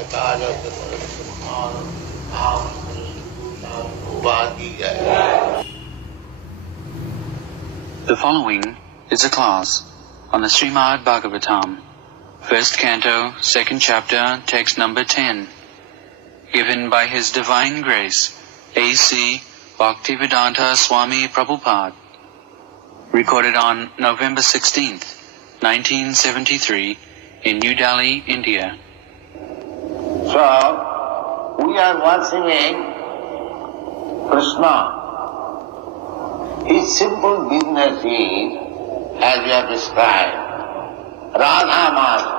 The following is a class on the Srimad Bhagavatam, first canto, second chapter, text number 10, given by His Divine Grace, A.C. Bhaktivedanta SWAMI PRABHUPAD, recorded on November 16th, 1973, in New Delhi, India. So, we are worshipping Krishna. His simple business is, as we have described, Radha Mata.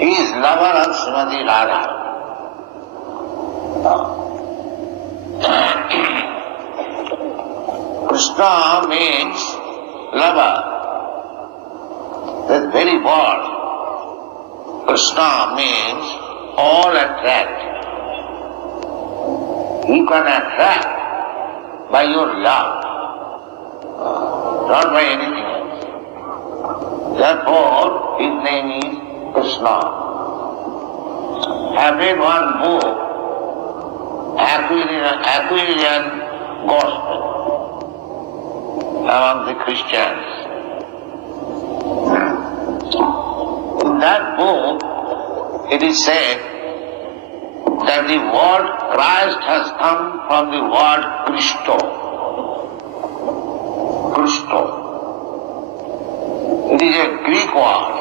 He is lover of Srimati Radha. Krishna means lover. That very word, Krishna means all attract. You can attract by your love, not by anything else. Therefore, his name is Krishna. I have read one book, Aquarian Gospel, among the Christians. In that book, it is said that the word Christ has come from the word Christo. Christo. It is a Greek word,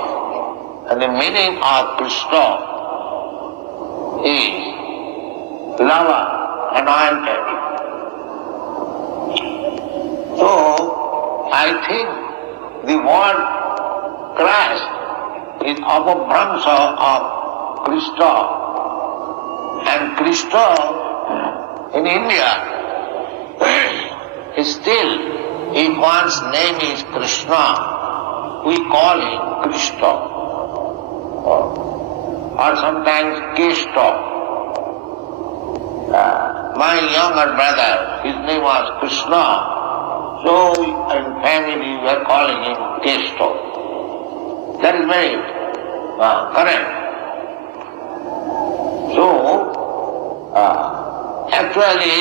and the meaning of Christo is lover, anointed. So, I think the word Christ is Apabhramsa of Christo. And Krishna in India is still, if one's name is Krishna, we call him Krishna. Or sometimes Keshta. My younger brother, his name was Krishna, so in family we were calling him Keshta. That is very correct. So, actually,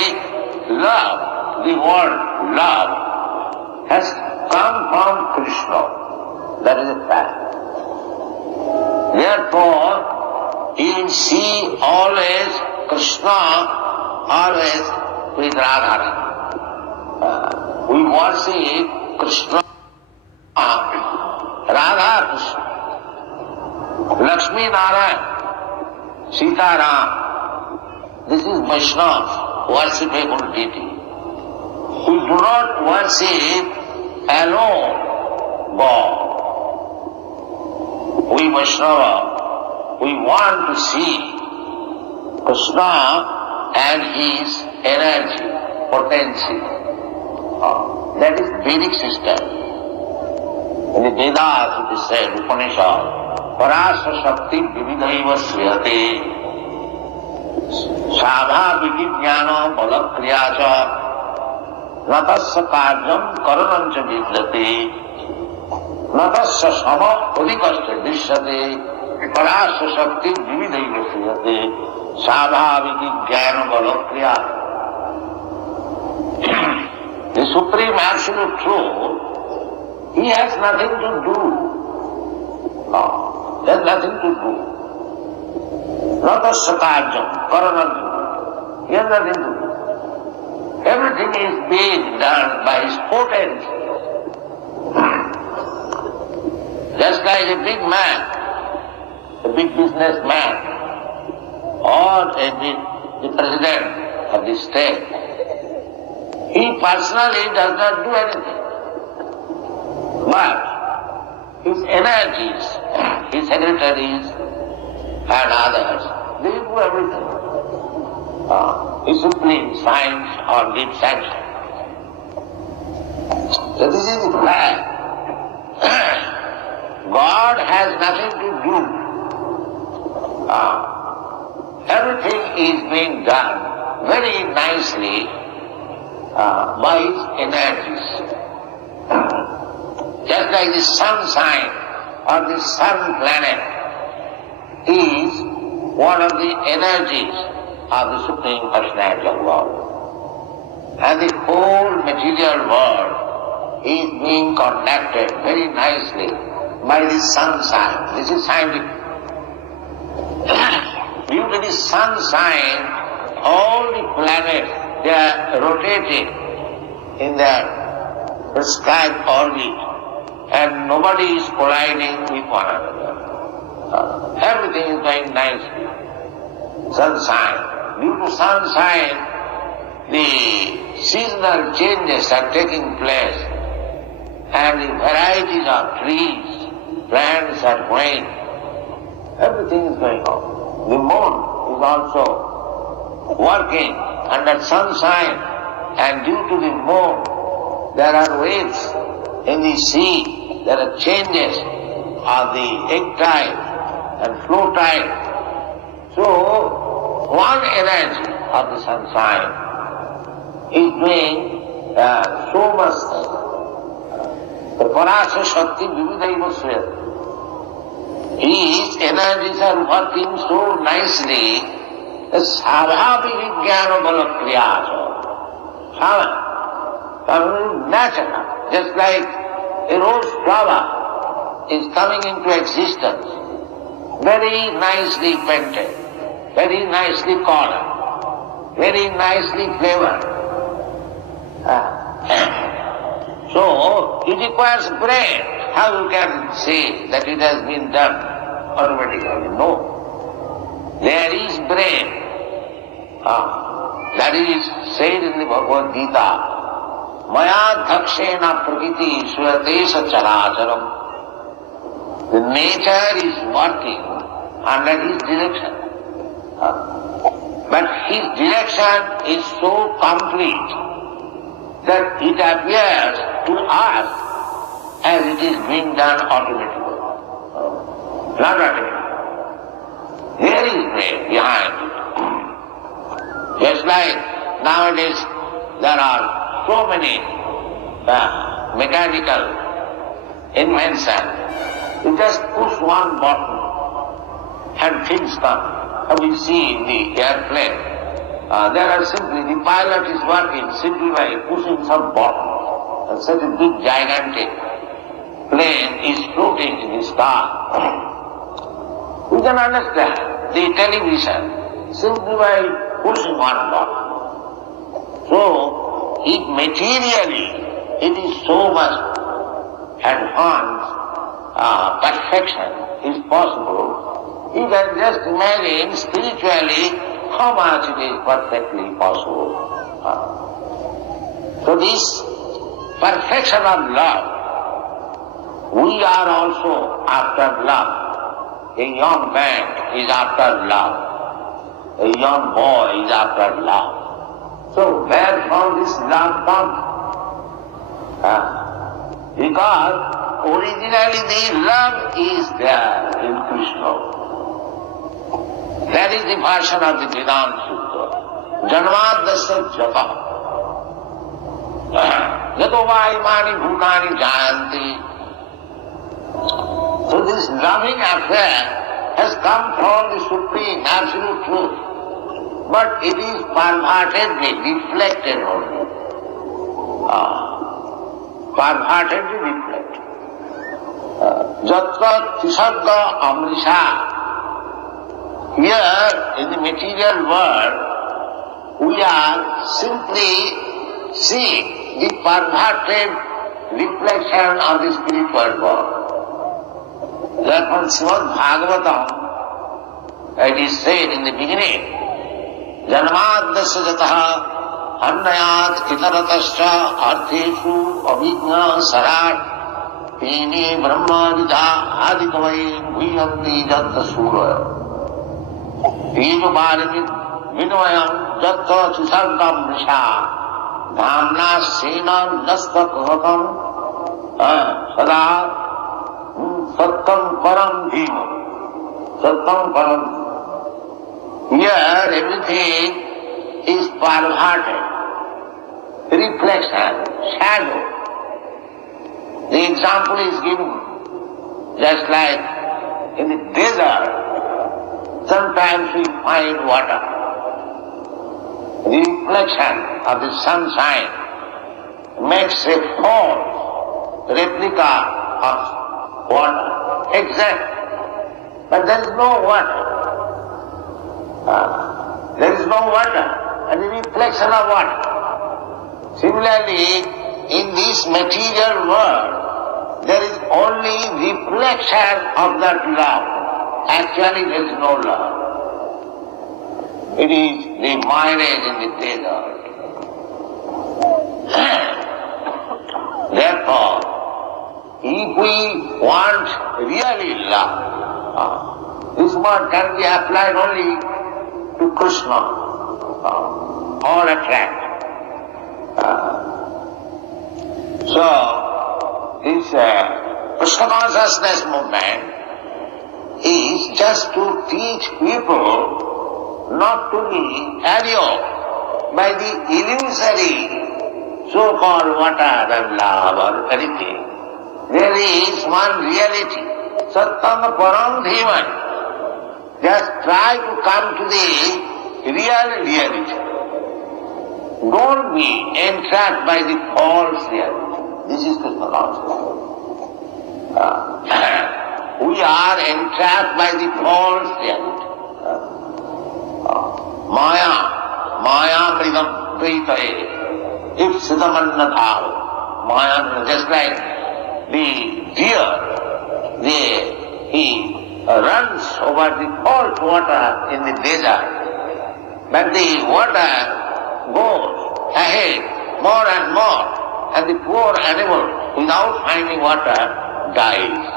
love, the word love, has come from Krishna. That is a fact. Therefore, you will see always Krishna, always with Radha. We worship Krishna, Radha Krishna, Lakshmi Narayan, Sita Ram. This is Vaishnava's worshipable deity. We do not worship alone God. We Vaishnava, we want to see Krishna and his energy, potency. That is Vedic system. In the Vedas it is said, Upanishad, Parasya Shakti Vividhaiva Sriyate Sabha Vidivyana Balakriyacha Natasya Karyam Karanancha Vidyate Natasya Sama Udikasya Dishyate Parasya Shakti Vividhaiva Sriyate Sabha Vidivyana Balakriyacha. The Supreme Absolute Truth, he has nothing to do. There's nothing to do. Not a sakarjam, karananjam. He has nothing to do. Everything is being done by his potency. Just like a big man, a big businessman, or the president of the state, he personally does not do anything. But his energies, his secretaries and others, they do everything. He simply signs or gives sanction. So this is the fact. God has nothing to do. Everything is being done very nicely by his energies. Just like the sun sign or the sun planet, is one of the energies of the Supreme Personality of God. And the whole material world is being conducted very nicely by the sunshine. This is scientific. Due to the sunshine, all the planets, they are rotating in their prescribed orbit, and nobody is colliding with one another. Everything is going nicely. Sunshine. Due to sunshine, the seasonal changes are taking place, and the varieties of trees, plants are growing. Everything is going on. The moon is also working under sunshine, and due to the moon, there are waves in the sea, there are changes of the egg tide and flow tide. So, one energy of the sunshine is doing so much thing. The Parasya Shakti Vividaiva Sveta. His energies are working so nicely that Svabhavi Vijnana Bala Kriyaja. Natural. Just like a rose flower is coming into existence, very nicely painted, very nicely colored, very nicely flavored. So, it requires brain. How you can say that it has been done automatically? No. There is brain. That is said in the Bhagavad Gita. Maya dhakshena prakriti suyatesha characharam. The nature is working under his direction. But his direction is so complete that it appears to us as it is being done automatically. Not automatically. There is brain behind it. Just like nowadays there are so many mechanical inventions. You just push one button and things come. We see in the airplane, there are simply, the pilot is working simply by pushing some button, and such a big gigantic plane is floating in the sky. We can understand the television simply by pushing one button. So, it materially, it is so much advanced, perfection is possible. You can just imagine spiritually how much it is perfectly possible. So this perfection of love, we are also after love. A young man is after love. A young boy is after love. So where from this love comes? Because originally the love is there in Krishna. That is the version of the Vedanta Sutta. Janmadasya japa. Jato va imani bhutani jayanti. So this loving affair has come from the Supreme Absolute Truth. But it is pervertedly reflected only. Pervertedly reflected. Jatra tisarga amrisha. Here, in the material world, we are simply seeing the perverted reflection of the spiritual world. Therefore, Srimad Bhagavatam, it is said in the beginning, Janmadasya jataha annayat itaratascha artheshu avijna sarat tini brahma vidha adikavai bhuyanti jatta suraya. Tino bharamit vinvayam jatta chisargam risha dhamna sena nasta kuhakam sada sattam param dhima. Sattam param. Here everything is perverted. Reflection, shadow. The example is given just like in the desert, Sometimes we find water. The reflection of the sunshine makes a false replica of water, exact. But there is no water. There is no water, and the reflection of water. Similarly, in this material world, there is only reflection of that love. Actually, there is no love. It is the mirage in the desert. Therefore, if we want really love, this word can be applied only to Krishna or attract. So, this Krishna consciousness movement is just to teach people not to be allured by the illusory so-called water and love or anything. There is one reality, Sattam Param Dhiman. Just try to come to the real reality. Don't be entrapped by the false reality. This is Krishna consciousness. We are entrapped by the false reality. Maya mridam dvaitaye, ipsidamanna bhava. Maya, just like the deer, he runs over the cold water in the desert, but the water goes ahead more and more, and the poor animal, without finding water, dies.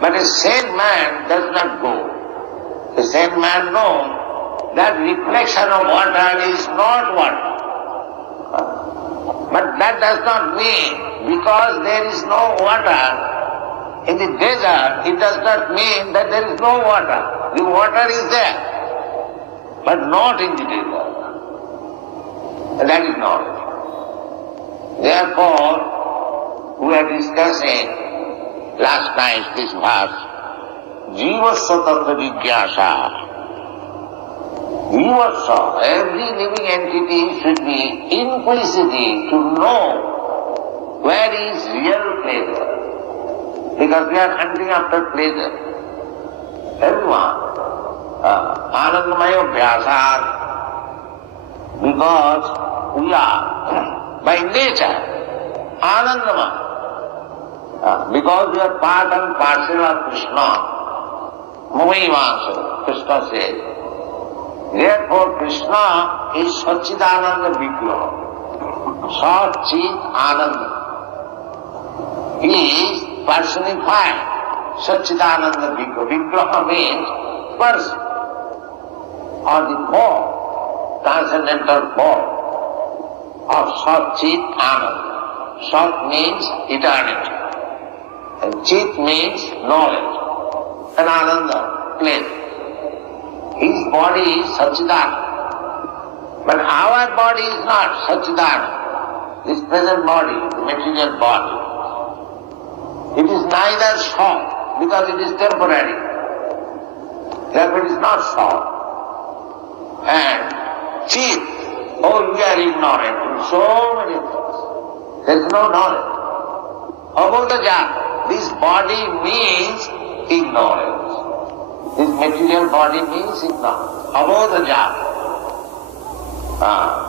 But a sane man does not go. The sane man knows that reflection of water is not water. But that does not mean, because there is no water in the desert, it does not mean that there is no water. The water is there, but not in the desert. And that is knowledge. Therefore, we are discussing last night this verse, Jivasya Tattva Jigyasa. Jivasya, every living entity should be inquisitive to know where is real pleasure. Because we are hunting after pleasure. Everyone. Anandamaya Bhyasar. Because we are, by nature, Anandamaya. Because we are part and parcel of Krishna. Mumaivansha, Krishna says. Therefore, Krishna is Satchidananda Vigraha. Sat-Chit Ananda. He is personified. Satchidananda Vigraha. Vigraha means person, or the form, transcendental form of Sat-Chit Ananda. Sat means eternity. And Chit means knowledge, and Ananda, pleasure. His body is Satchidananda. But our body is not Satchidananda. This present body, the material body, it is neither soft, because it is temporary. Therefore it is not soft. And Chit, we are ignorant in so many things. There is no knowledge. Abodha, this body means ignorance. This material body means ignorance. Abodha.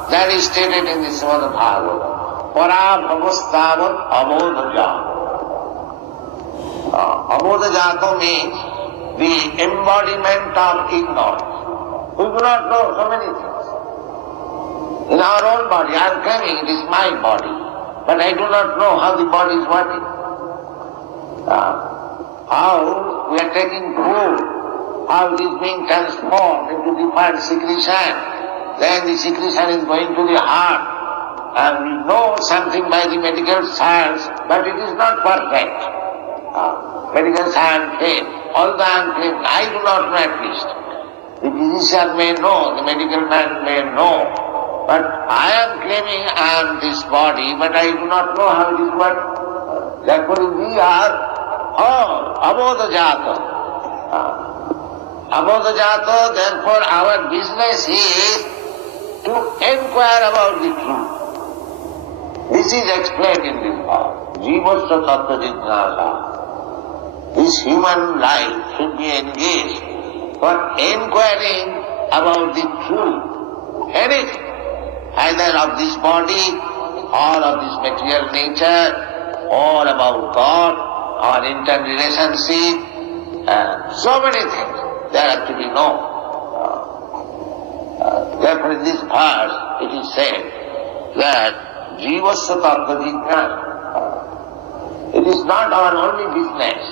That is stated in the Srimad Bhagavatam. Para bhavastavat abodha. Abodha means the embodiment of ignorance. We do not know so many things. In our own body, I am claiming it is my body, but I do not know how the body is working. How we are taking food, how it is being transformed into different secretion. Then the secretion is going to the heart. And we know something by the medical science, but it is not perfect. Medical science claims, although I am claiming, I do not know at least. The physician may know, the medical man may know, but I am claiming I am this body, but I do not know how it is working. Therefore we are all abodha jata. Abodhajato, therefore our business is to inquire about the truth. This is explained in this verse. Jivasya tattva jignasa. This human life should be engaged for inquiring about the truth. Anything, either of this body or of this material nature, or about God, or interrelationship, so many things there have to be known. Therefore in this verse it is said that Jivasya tattva jignasa. It is not our only business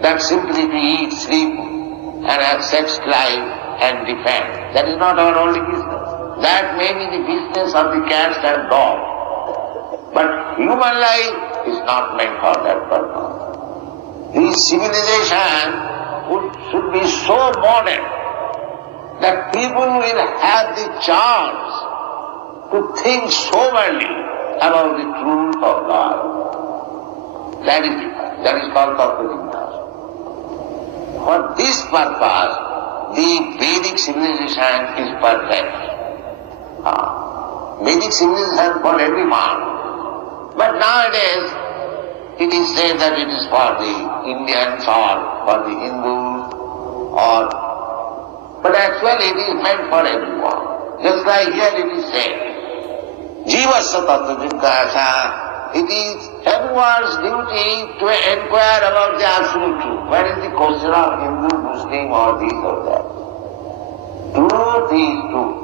that simply to eat, sleep, and have sex life and defend. That is not our only business. That may be the business of the cats and dogs. But human life is not meant for that purpose. This civilization should be so modern that people will have the chance to think soberly about the truth of God. That is called tattva jignasa. For this purpose, the Vedic civilization is perfect. Vedic civilization for everyone. But nowadays, it is said that it is for the Indians or for the Hindus but actually it is meant for everyone. Just like here it is said, Jivasya tattva jignasa. It is everyone's duty to inquire about the absolute truth. Where is the question of Hindu, Muslim or this or that? Truth is truth.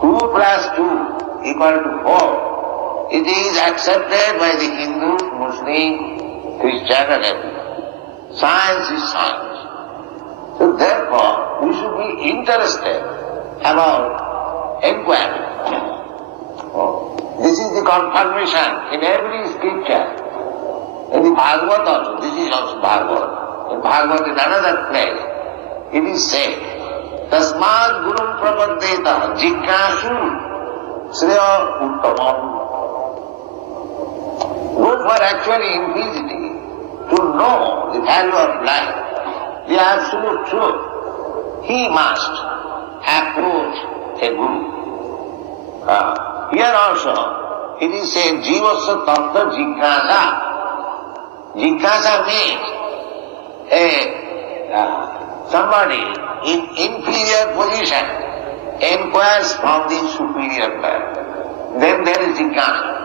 2 plus 2 equal to 4. It is accepted by the Hindu, Muslim, Christian and everyone. Science is science. So therefore, we should be interested about inquiry. This is the confirmation in every scripture. In the Bhagavatam also, this is also Bhagavatam. In Bhagavatam, in another place, it is said, Tasmad Gurum Prapaddeta Jignasu Sreya Uttamam. Go for actually inquisiting, to know the value of life, the absolute truth. He must approach a guru. Here also, it is said, Jivasya tattva jignasa. Jignasa means somebody in inferior position inquires from the superior man. Then there is jignasa.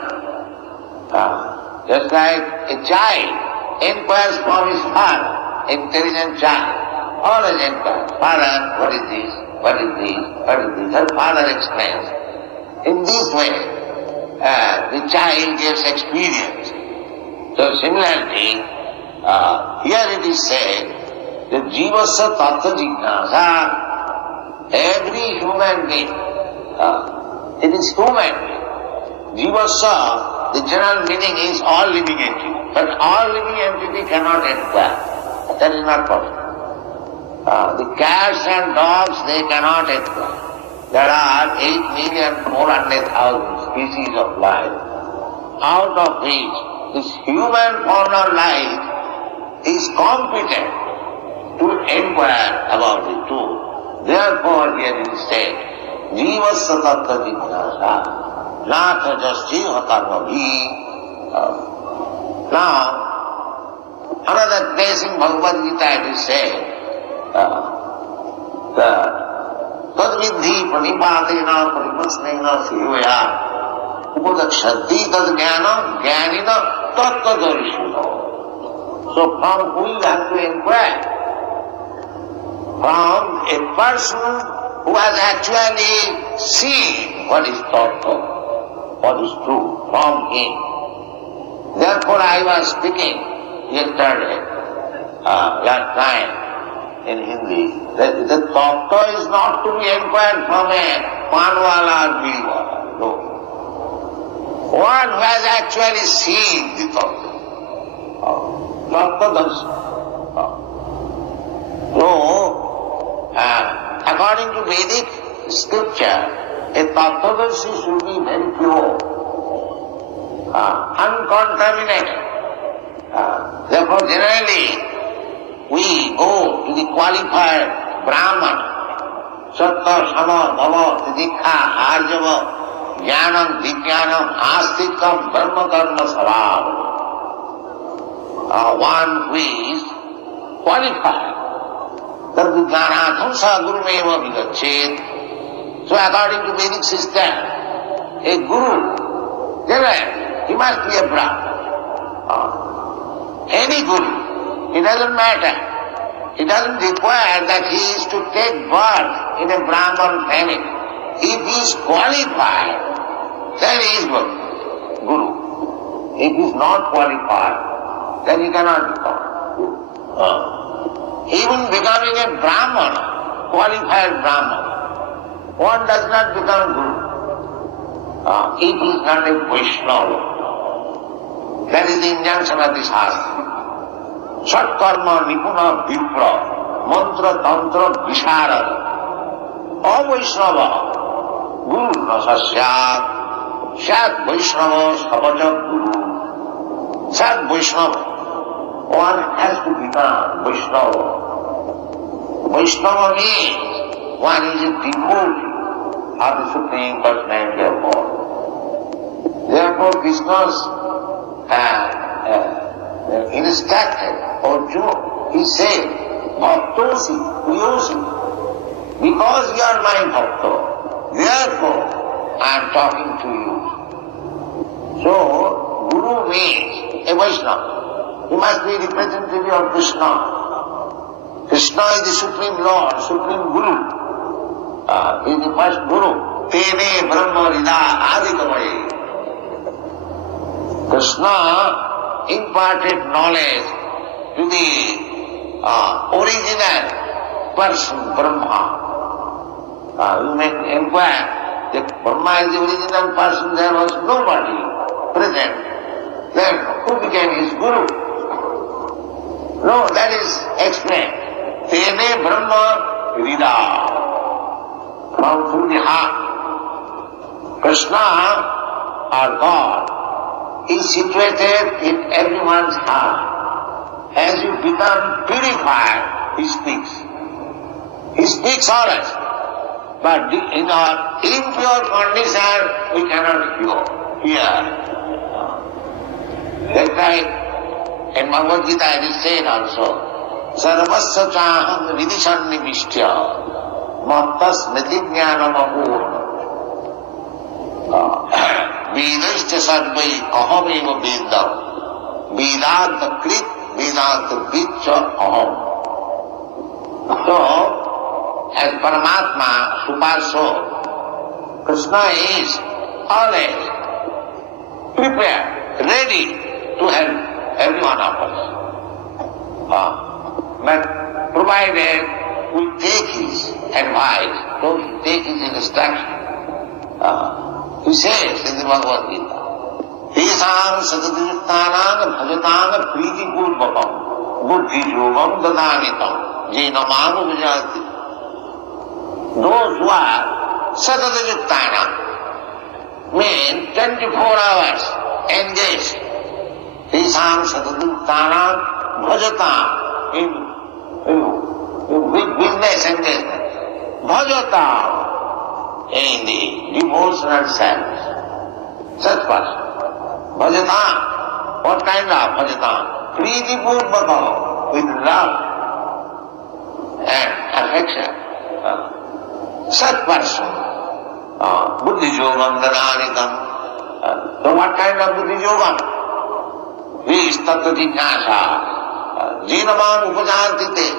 Just like a child inquires from his father, intelligent child, always inquires, Father, what is this? What is this? What is this? Her father explains. In this way, the child gets experience. So similarly, here it is said that Jivasya tattva jignasa, every human being, it is human being. Jivasya, the general meaning is all living entity. But all living entity cannot inquire. That is not possible. The cats and dogs, they cannot inquire. There are 8,400,000 species of life, out of which this human form of life is competent to inquire about the truth. Therefore, here it is said, Jivasya tattva jignasa, natha jasjiva karmabhi. Now, another place in Bhagavad Gita it is said, तद्विद्धि प्रणिपातेन परिमस्नेन सेवया उपदक्षति तद ज्ञानम ज्ञानिन तत्त्वदर्शिनो. So from who you have to inquire? From a person who has actually seen what is tattva, what is true, from him. Therefore I was speaking yesterday, last time, in Hindi, that the tattva is not to be inquired from a panwala or bilwala. No. One who has actually seen the tattva. Tattva-darshi. So, according to Vedic scripture, a tattva-darshi should be very pure, uncontaminated. Therefore, generally, we go to the qualified Brahman, Sattva, Sama, Bhava, Tidikha, Arjava, Jnanam, Vijnanam, Astikam, Brahma Karma Sarava. One who is qualified. Tadvijnanatham sa gurumeva vigachet. So according to Vedic system, a guru, he must be a Brahman. Any guru, it doesn't matter. It doesn't require that he is to take birth in a Brahman family. If he is qualified, then he is guru. If he is not qualified, then he cannot become guru. Even becoming a Brahman, qualified Brahman, one does not become guru. If he is not a Vaishnava. That is the injunction of this Shastra. Sat karma nipuna vipra, mantra tantra visharada. Avaishnava, guru nasa syat, syat Vaishnava sabaja guru. Sat Vaishnava, one has to become Vaishnava. Vaishnava means one is a devotee of the Supreme Personality of God. Therefore Krishna's instructed Arjuna, he said, Bhaktosi, Priyosi, because you are my Bhakta, therefore I am talking to you. So, Guru means a Vaishnava. He must be representative of Krishna. Krishna is the Supreme Lord, Supreme Guru. He is the first Guru. Tene Brahma Rida Adikamaye. Krishna imparted knowledge to the original person, Brahma. You may inquire that Brahma is the original person, there was nobody present. Then who became his guru? No, that is explained. Tene Brahma Rida. From through the heart. Krishna, or God, is situated in everyone's heart. As you become purified, he speaks. He speaks always. But in our impure condition, we cannot hear. That's why in Bhagavad Gita it is said also, Sarvasya chaham vidishan nivishya mattas mrityajnanam apurna. Vedashcha sarvai ahameva vedam vedanta krit vedanta vidcha aham. So, as Paramatma, Super Soul, Krishna is always prepared, ready to help every one of us. But provided we take his advice, don't take his instruction. He says in the Bhagavad Gita, Tesam sadadayuttanam bhajatam priti-purvakam buddhi-yogam dadanitam jena mamu vijati. Those who are sadadayuttanam mean 24 hours engaged. Tesam sadadayuttanam bhajatam in big business engagement. Bhajatam in the devotional service. Such person. Bhajatam. What kind of bhajatam? Priti-purvakam, with love and affection. Such person. Buddhi-yogam dadanitam. So what kind of buddhi-yogam? He is tattva-jignasa. Jinamam upajantite.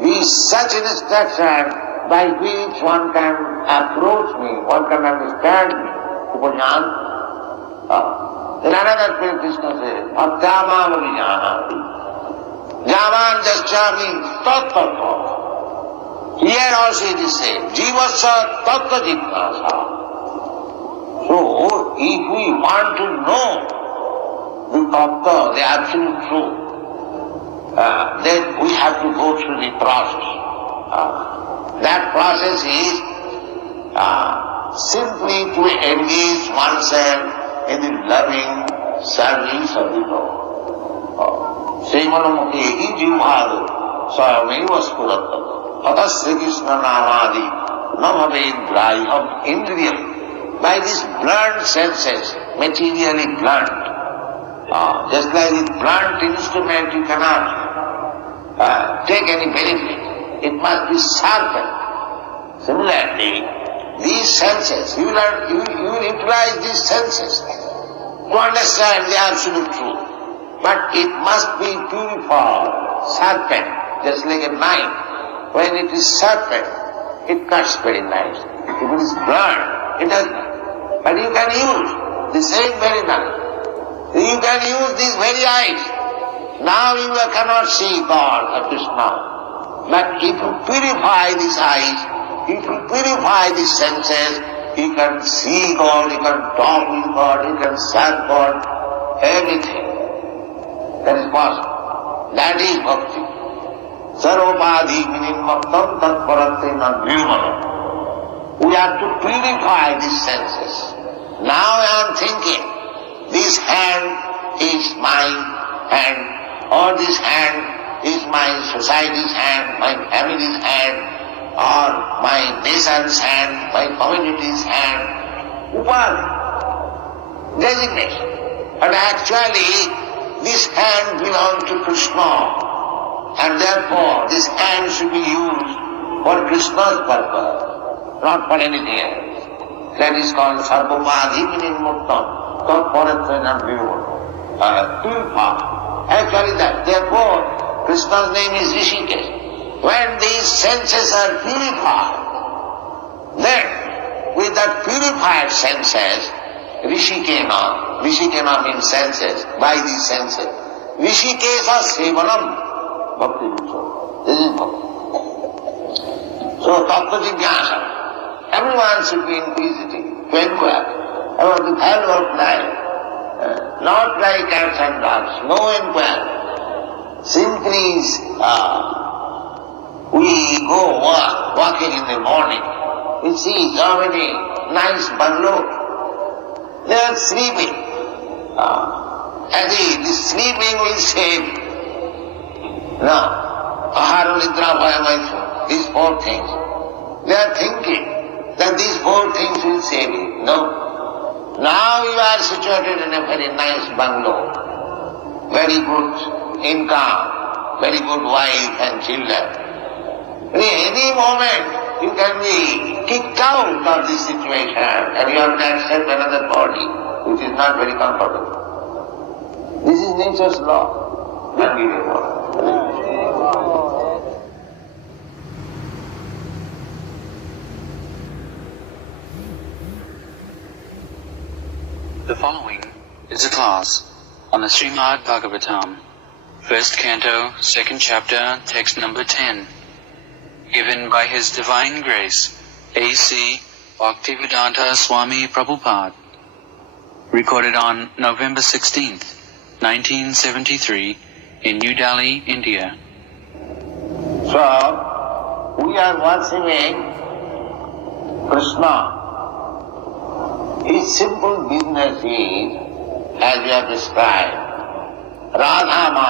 He is such instruction by which one can approach me, one can understand me. Upajan. In another place Krishna says, Bhaktamam avijanati. Javan jascha means tattva. Here also it is said, Jivasya tattva jignasa. So, if we want to know the tattva, the absolute truth, then we have to go through the process. That process is simply to engage oneself in the loving service of the Lord. Srimad Jivhado Swami Spuratam Atas Sri Krishna Namadi Namavedrayam Indriyam. By these blunt senses, materially blunt, just like with blunt instrument you cannot take any benefit. It must be sharpened. Similarly, these senses, you will utilize these senses to understand the absolute truth. But it must be purified, sharpened, just like a knife. When it is sharpened, it cuts very nice. If it is blunt, it doesn't. But you can use the same very knife. You can use these very eyes. Now you cannot see God or Krishna. But if you purify these eyes, if you purify these senses, you can see God, you can talk with God, you can serve God, everything. That is possible. That is bhakti. Sarvopadi minimmaktam tatparatrena vyumanam. We have to purify these senses. Now I am thinking, this hand is my hand, or this hand is my society's hand, my family's hand, or my nation's hand, my community's hand. Upad, designation. But actually, this hand belongs to Krishna, and therefore this hand should be used for Krishna's purpose, not for anything else. That is called Sarvopadi Minimuktam, Tatparatrena Purify. Actually that. Therefore, Krishna's name is Rishikesh. When these senses are purified, then with that purified senses, Rishikena means senses, by these senses. Rishikesha Sevanam, Bhakti Rucha. This is Bhakti. So, Tattva Jigyasa. Everyone should be inquisitive, to inquire about the value of life. Not like cats and dogs, no inquiry. Simply, we go walking in the morning, we see so many nice bungalows. They are sleeping. And the sleeping will save. No. Ahara Nidra Bhayamaitha, these four things. They are thinking that these four things will save you. No. Now you are situated in a very nice bungalow, very good income, very good wife and children. In any moment you can be kicked out of this situation and you have to accept another body which is not very comfortable. This is nature's law. The following is a class on the Srimad Bhagavatam, 1st Canto, 2nd Chapter, text number 10, given by His Divine Grace, A.C. Bhaktivedanta Swami Prabhupada, recorded on November 16th, 1973, in New Delhi, India. So, we are worshipping Krishna. His simple business is, as we have described, Radha Mata.